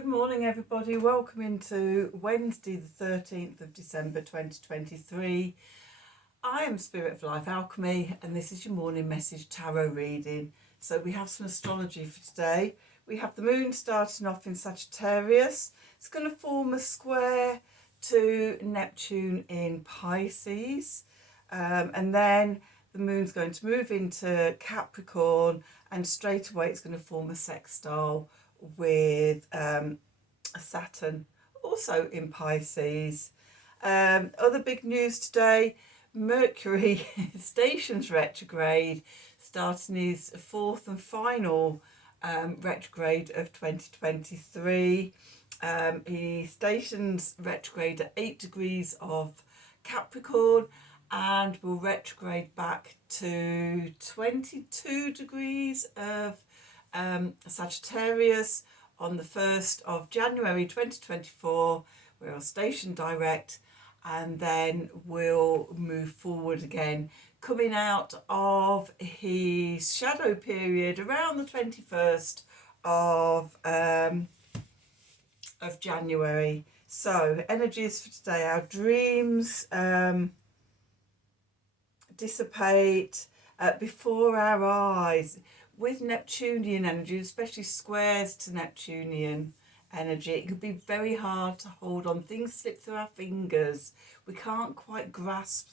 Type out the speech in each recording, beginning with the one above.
Good morning, everybody. Welcome into Wednesday, the 13th of December 2023. I am Spirit of Life Alchemy, and this is your morning message tarot reading. So we have some astrology for today. We have the moon starting off in Sagittarius. It's going to form a square to Neptune in Pisces. And then the moon's going to move into Capricorn, and straight away it's going to form a sextile with Saturn, also in Pisces. Other big news today, Mercury stations retrograde, starting his fourth and final retrograde of 2023. He stations retrograde at 8 degrees of Capricorn and will retrograde back to 22 degrees of Sagittarius on the 1st of January 2024. We'll station direct, and then we'll move forward again, coming out of his shadow period around the 21st of January. So energies for today: our dreams dissipate before our eyes. With Neptunian energy, especially squares to Neptunian energy, it can be very hard to hold on. Things slip through our fingers. We can't quite grasp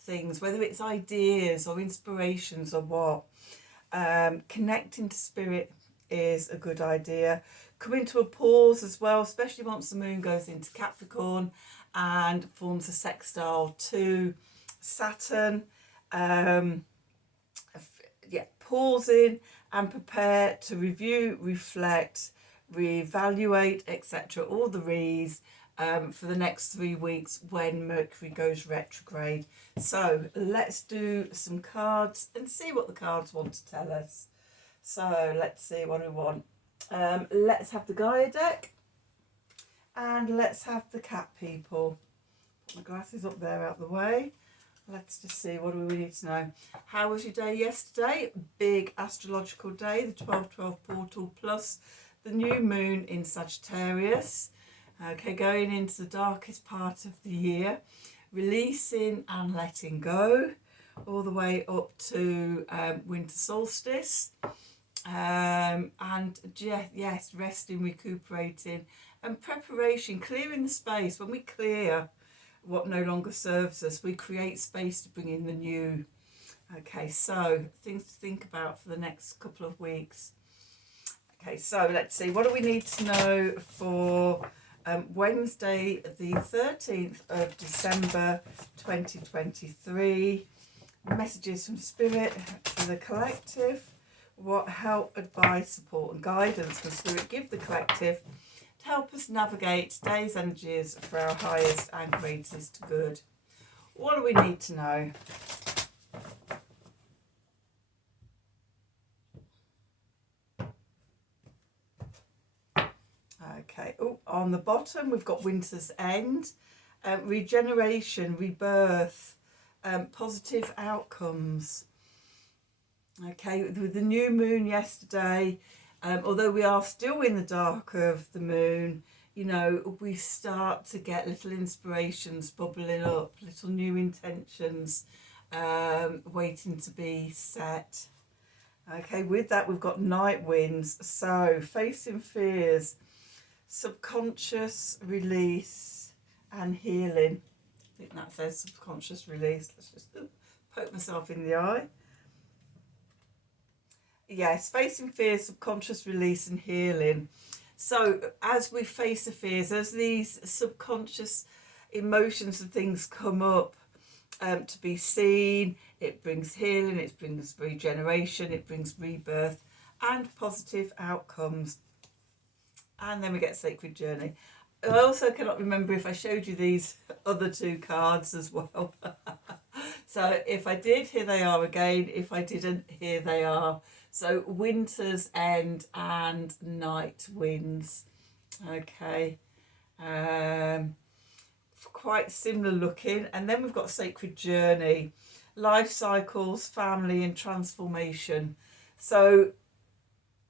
things, whether it's ideas or inspirations or what. Connecting to spirit is a good idea. Coming to a pause as well, especially once the moon goes into Capricorn and forms a sextile to Saturn. Pausing and prepare to review, reflect, reevaluate, etc. All the re's for the next 3 weeks when Mercury goes retrograde. So let's do some cards and see what the cards want to tell us. So let's see what we want. Let's have the Gaia deck, and let's have the cat people. Put my glasses up there out the way. Let's just see, what do we need to know? How was your day yesterday? Big astrological day, the 12/12 portal plus the new moon in Sagittarius. Okay, going into the darkest part of the year, releasing and letting go, all the way up to winter solstice. And yes, resting, recuperating, and preparation, clearing the space. When we clear what no longer serves us, we create space to bring in the new. Okay, so things to think about for the next couple of weeks. Okay, so let's see, what do we need to know for Wednesday the 13th of December 2023. Messages from Spirit for the collective. What help, advice, support and guidance from Spirit give the collective to help us navigate today's energies for our highest and greatest good? What do we need to know? Okay, on the bottom we've got winter's end, regeneration, rebirth, positive outcomes. Okay, with the new moon yesterday, although we are still in the dark of the moon, you know, we start to get little inspirations bubbling up, little new intentions waiting to be set. Okay, with that we've got night winds, so facing fears, subconscious release and healing. I think that says subconscious release. Let's just poke myself in the eye. Yes, facing fears, subconscious release and healing. So as we face the fears, as these subconscious emotions and things come up to be seen, it brings healing, it brings regeneration, it brings rebirth and positive outcomes. And then we get Sacred Journey. I also cannot remember if I showed you these other two cards as well. So if I did, here they are again. If I didn't, here they are. So winter's end and night winds. Okay. Quite similar looking. And then we've got Sacred Journey, life cycles, family and transformation. So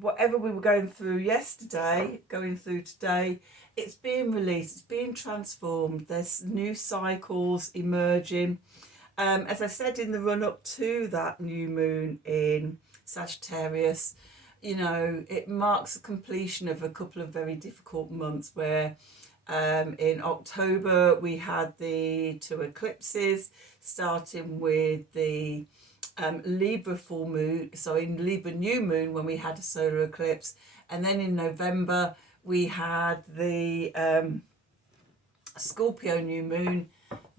whatever we were going through yesterday, going through today, it's being released, it's being transformed. There's new cycles emerging. As I said in the run up to that new moon in Sagittarius, you know, it marks the completion of a couple of very difficult months where in October we had the two eclipses, starting with the Libra full moon, so in Libra new moon when we had a solar eclipse, and then in November we had the Scorpio new moon.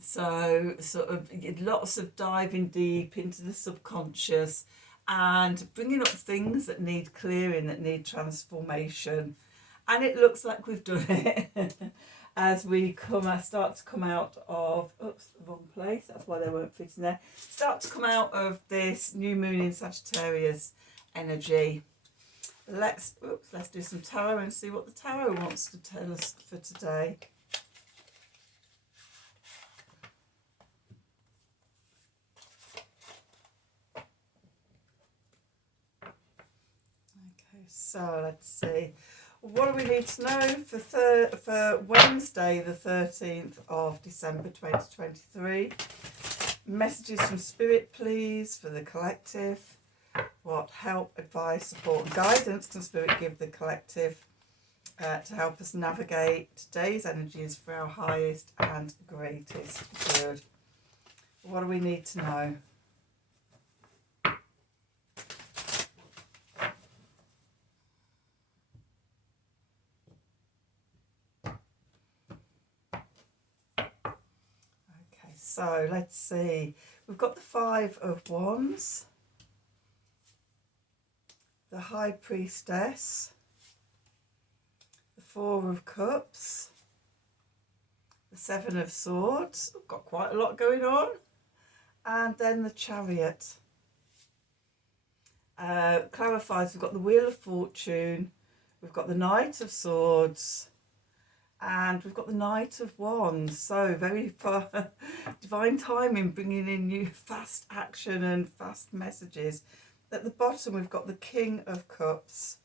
So sort of lots of diving deep into the subconscious and bringing up things that need clearing, that need transformation. And it looks like we've done it as we start to come out of, oops, the wrong place, that's why they weren't fitting there, start to come out of this new moon in Sagittarius energy. Let's do some tarot and see what the tarot wants to tell us for today. Okay, so let's see. What do we need to know for Wednesday, the 13th of December 2023? Messages from Spirit, please, for the collective. What help, advice, support and guidance can Spirit give the collective to help us navigate today's energies for our highest and greatest good? What do we need to know? Okay, so let's see. We've got the Five of Wands, the High Priestess, the Four of Cups, the Seven of Swords. We've got quite a lot going on. And then the Chariot. Clarifies, we've got the Wheel of Fortune, we've got the Knight of Swords, and we've got the Knight of Wands. So very divine timing, bringing in new fast action and fast messages. At the bottom we've got the King of Cups,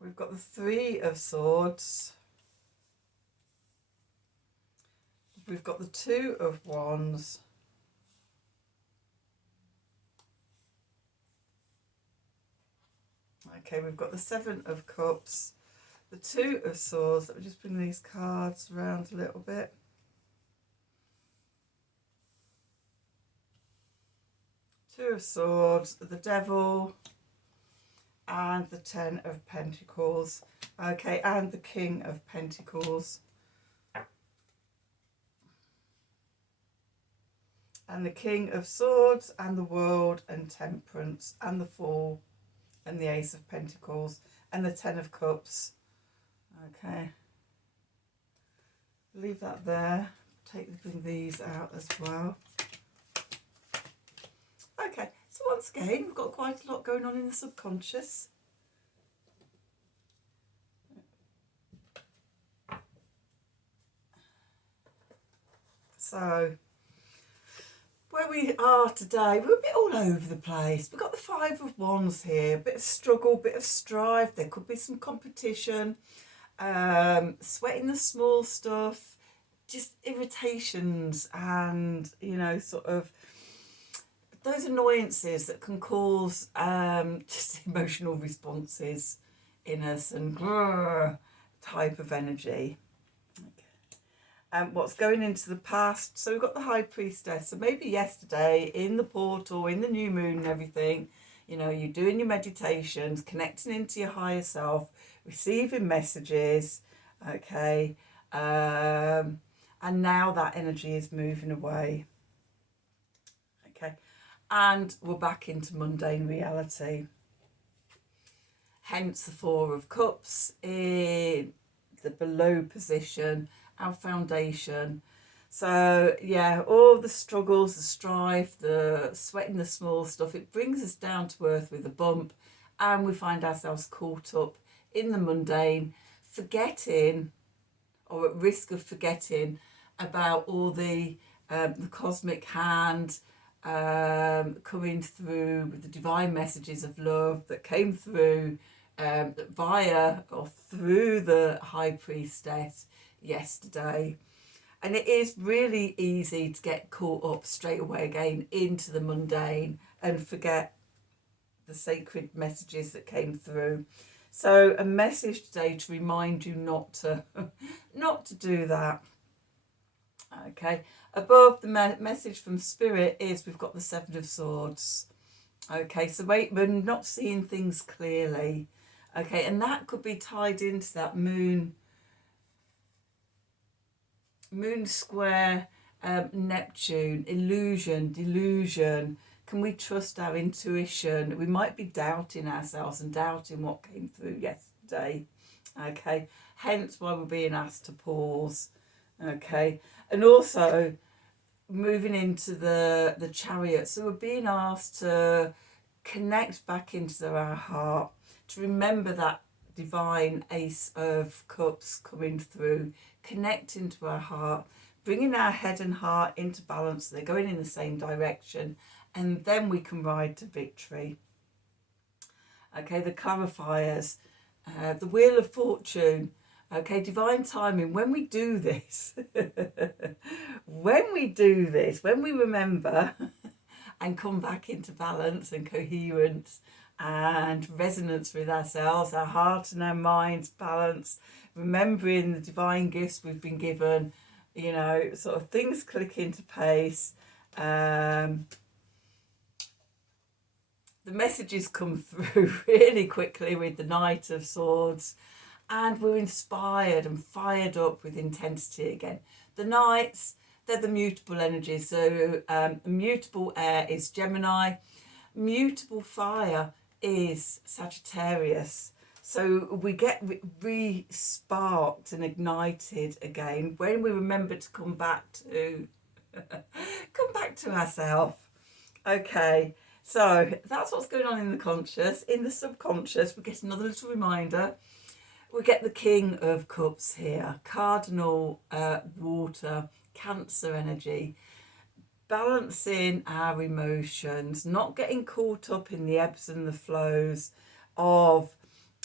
we've got the Three of Swords, we've got the Two of Wands, okay, we've got the Seven of Cups, the Two of Swords. Let me just bring these cards around a little bit. Two of Swords, the Devil, and the Ten of Pentacles. Okay, and the King of Pentacles. And the King of Swords, and the World, and Temperance, and the Fool, and the Ace of Pentacles, and the Ten of Cups. Okay. Leave that there. Bring these out as well. Okay, so once again, we've got quite a lot going on in the subconscious. So, where we are today, we're a bit all over the place. We've got the Five of Wands here, a bit of struggle, bit of strife. There could be some competition, sweating the small stuff, just irritations and, you know, sort of those annoyances that can cause just emotional responses in us and type of energy. What's going into the past. So we've got the High Priestess. So maybe yesterday in the portal, in the new moon and everything, you know, you're doing your meditations, connecting into your higher self, receiving messages, okay, and now that energy is moving away, okay, and we're back into mundane reality. Hence the Four of Cups in the below position, our foundation. So yeah, all the struggles, the strife, the sweating the small stuff, it brings us down to earth with a bump, and we find ourselves caught up in the mundane, forgetting, or at risk of forgetting, about all the cosmic hand, coming through with the divine messages of love that came through via or through the High Priestess yesterday. And it is really easy to get caught up straight away again into the mundane and forget the sacred messages that came through. So a message today to remind you not to not to do that. Okay, above the message from Spirit is we've got the Seven of Swords. Okay, so we're not seeing things clearly. Okay, and that could be tied into that moon square Neptune, illusion, delusion. Can we trust our intuition? We might be doubting ourselves and doubting what came through yesterday. Okay, hence why we're being asked to pause. Okay, and also moving into the Chariot. So we're being asked to connect back into our heart, to remember that divine Ace of Cups coming through, connecting to our heart, bringing our head and heart into balance. They're going in the same direction, and then we can ride to victory. Okay, the clarifiers, the Wheel of Fortune. Okay, divine timing. When we do this, when we remember and come back into balance and coherence and resonance with ourselves, our heart and our mind's balance, remembering the divine gifts we've been given, you know, sort of things click into place. The messages come through really quickly with the Knight of Swords, and we're inspired and fired up with intensity again. The Knights, they're the mutable energies. So mutable air is Gemini, mutable fire is Sagittarius. So we get re-sparked and ignited again when we remember to come back to ourselves. Okay, so that's what's going on in the conscious. In the subconscious, we get another little reminder. We get the King of Cups here, cardinal water, Cancer energy, balancing our emotions, not getting caught up in the ebbs and the flows of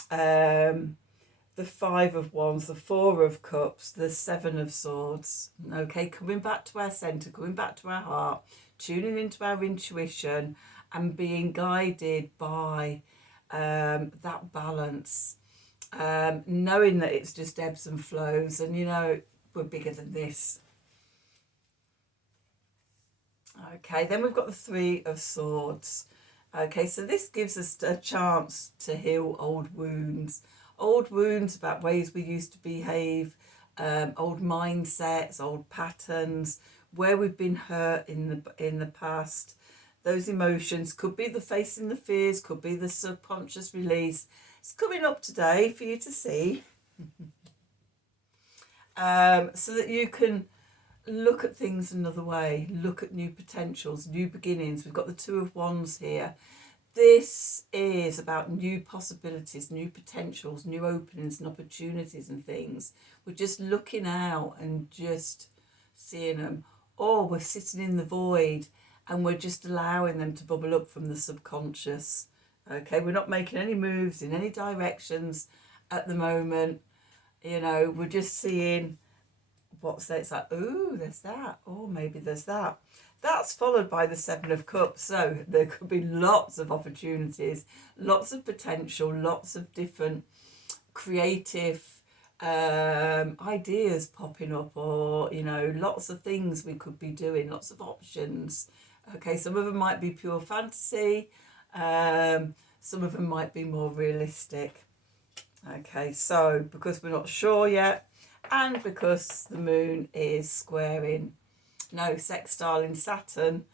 the Five of Wands, the Four of Cups, the Seven of Swords. Okay, coming back to our centre, coming back to our heart, tuning into our intuition and being guided by that balance. Knowing that it's just ebbs and flows, and you know we're bigger than this. Okay, then we've got the Three of Swords. Okay, so this gives us a chance to heal old wounds about ways we used to behave, old mindsets, old patterns, where we've been hurt in the past. Those emotions could be the facing the fears, could be the subconscious release. It's coming up today for you to see, so that you can look at things another way, look at new potentials, new beginnings. We've got the Two of Wands here. This is about new possibilities, new potentials, new openings and opportunities and things. We're just looking out and just seeing them. Or we're sitting in the void and we're just allowing them to bubble up from the subconscious. Okay, we're not making any moves in any directions at the moment. You know, we're just seeing what's there. It's like, ooh, there's that. Oh, maybe there's that. That's followed by the Seven of Cups. So there could be lots of opportunities, lots of potential, lots of different creative ideas popping up, or, you know, lots of things we could be doing, lots of options. Okay, some of them might be pure fantasy. Some of them might be more realistic. Okay, so because we're not sure yet, and because the moon is sextiling Saturn,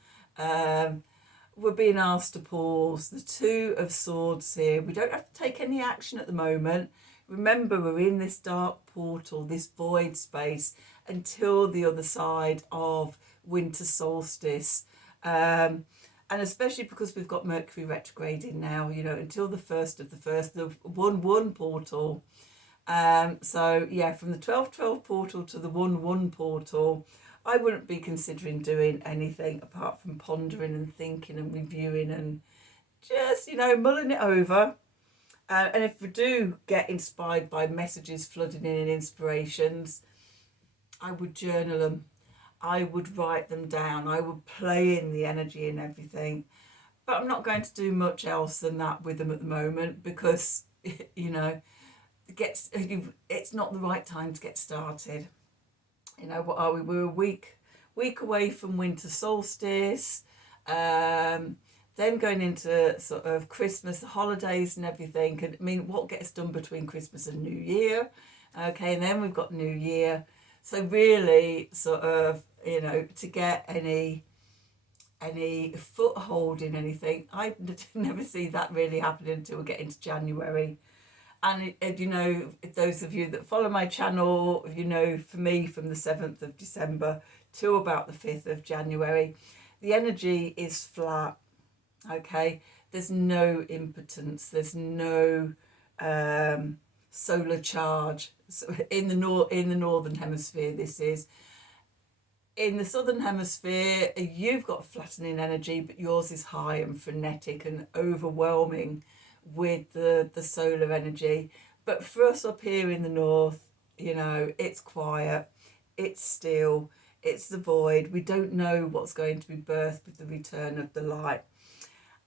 we're being asked to pause. The Two of Swords here. We don't have to take any action at the moment. Remember, we're in this dark portal, this void space, until the other side of winter solstice. And especially because we've got Mercury retrograding now, you know, until the 1st of the 1st, the 1-1 portal. So, yeah, from the 12-12 portal to the 1-1 portal, I wouldn't be considering doing anything apart from pondering and thinking and reviewing and just, mulling it over. And if we do get inspired by messages flooding in and inspirations, I would journal them. I would write them down. I would play in the energy and everything. But I'm not going to do much else than that with them at the moment because, it's not the right time to get started. What are we? We're a week away from winter solstice. Then going into sort of Christmas, the holidays and everything. And I mean, what gets done between Christmas and New Year? Okay, and then we've got New Year. So really, sort of, to get any foothold in anything, I never see that really happening until we get into January. And those of you that follow my channel, for me, from the 7th of December to about the 5th of January, the energy is flat. Okay, there's no impotence, there's no solar charge. So in the northern hemisphere, this is. In the southern hemisphere, you've got flattening energy, but yours is high and frenetic and overwhelming with the solar energy. But for us up here in the north, it's quiet, it's still, it's the void. We don't know what's going to be birthed with the return of the light.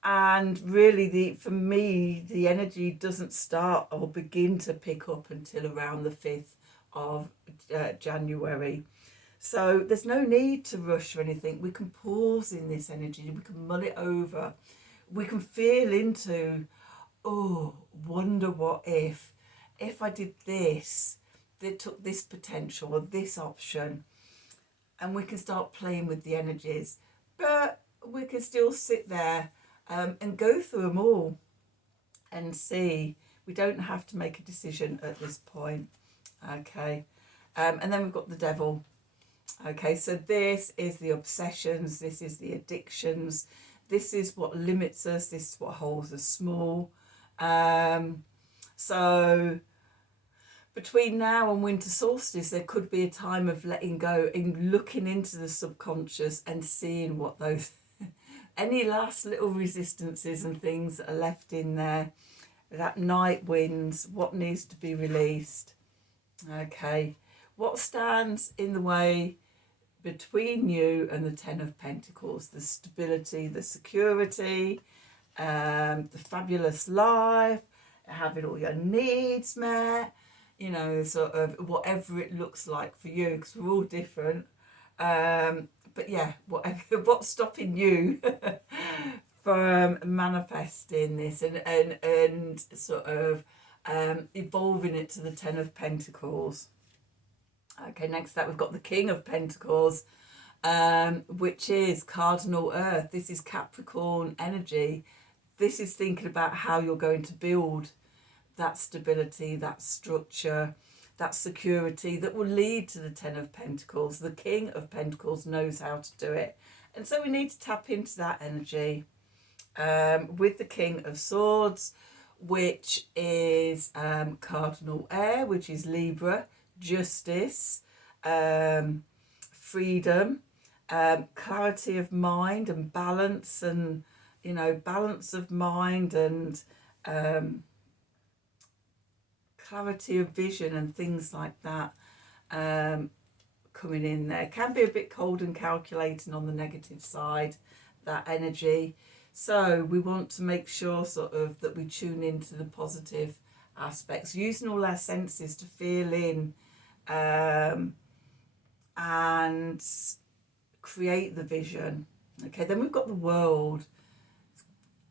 And really, for me, the energy doesn't start or begin to pick up until around the 5th of January. So there's no need to rush or anything. We can pause in this energy. We can mull it over. We can feel into, wonder what if I did this, that took this potential or this option. And we can start playing with the energies. But we can still sit there and go through them all and see. We don't have to make a decision at this point. Okay. And then we've got the devil. Okay, so this is the obsessions, this is the addictions, this is what limits us, this is what holds us small. So between now and winter solstice, there could be a time of letting go, in looking into the subconscious and seeing what those any last little resistances and things that are left in there, that night winds, what needs to be released. Okay, what stands in the way between you and the Ten of Pentacles? The stability, the security, the fabulous life, having all your needs met, sort of whatever it looks like for you, because we're all different. But yeah, what's stopping you from manifesting this and sort of evolving it to the Ten of Pentacles? Okay, next up we've got the King of Pentacles, which is cardinal earth. This is Capricorn energy. This is thinking about how you're going to build that stability, that structure, that security that will lead to the Ten of Pentacles. The King of Pentacles knows how to do it. And so we need to tap into that energy with the King of Swords, which is cardinal air, which is Libra, justice, freedom, clarity of mind and balance, and balance of mind and clarity of vision and things like that coming in there. Can be a bit cold and calculating on the negative side, that energy. So we want to make sure sort of that we tune into the positive aspects, using all our senses to feel in and create the vision. Okay, then we've got the world,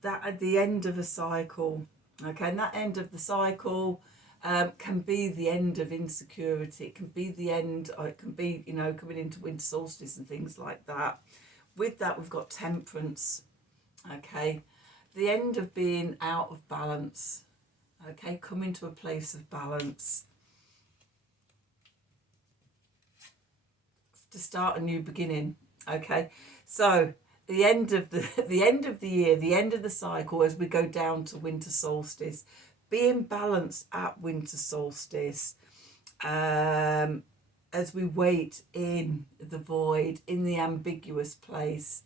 that at the end of a cycle. Okay, and that end of the cycle can be the end of insecurity. It can be the end, or it can be, coming into winter solstice and things like that. With that, we've got temperance. Okay, the end of being out of balance. Okay, coming to a place of balance to start a new beginning. Okay, so the end of the end of the year, the end of the cycle, as we go down to winter solstice, being balanced at winter solstice, as we wait in the void, in the ambiguous place,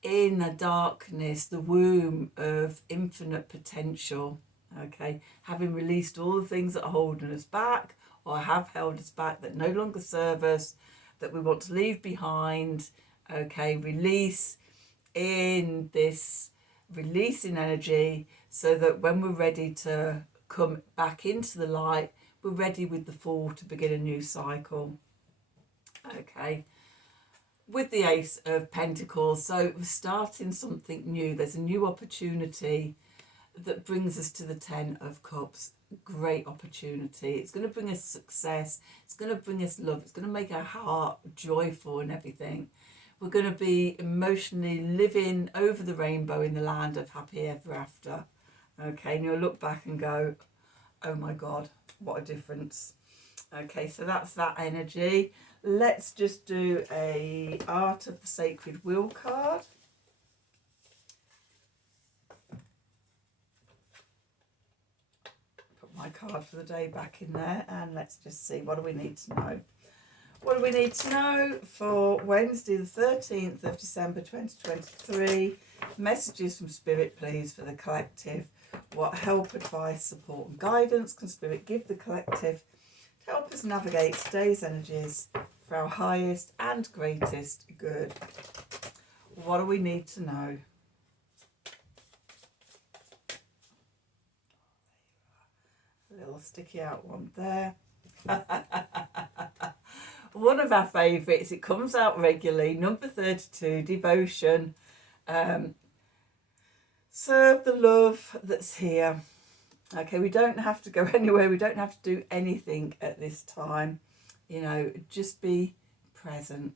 in the darkness, the womb of infinite potential, okay, having released all the things that are holding us back or have held us back, that no longer serve us, that we want to leave behind, okay, release in this releasing energy, so that when we're ready to come back into the light, we're ready with the Fool to begin a new cycle. Okay, with the Ace of Pentacles, so we're starting something new. There's a new opportunity that brings us to the Ten of Cups. Great opportunity. It's going to bring us success. It's going to bring us love. It's going to make our heart joyful and everything. We're going to be emotionally living over the rainbow in the land of happy ever after. Okay, and you'll look back and go, oh my God, what a difference. Okay, so that's that energy. Let's just do a Art of the Sacred Wheel card. Put my card for the day back in there, and let's just see, what do we need to know? What do we need to know for Wednesday the 13th of December 2023? Messages from Spirit, please, for the collective. What help, advice, support and guidance can Spirit give the collective to help us navigate today's energies for our highest and greatest good? What do we need to know? A little sticky out one there. One of our favourites, it comes out regularly, number 32, devotion. Serve the love that's here. Okay, we don't have to go anywhere. We don't have to do anything at this time. You know, just be present.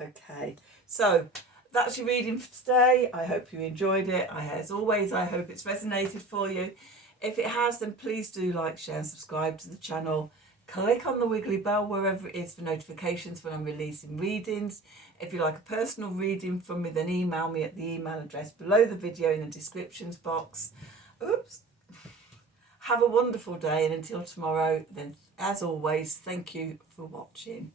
Okay, so that's your reading for today. I hope you enjoyed it. As always, I hope it's resonated for you. If it has, then please do like, share and subscribe to the channel. Click on the wiggly bell wherever it is for notifications when I'm releasing readings. If you like a personal reading from me, then email me at the email address below the video in the descriptions box. Oops. Have a wonderful day, and until tomorrow, then as always, thank you for watching.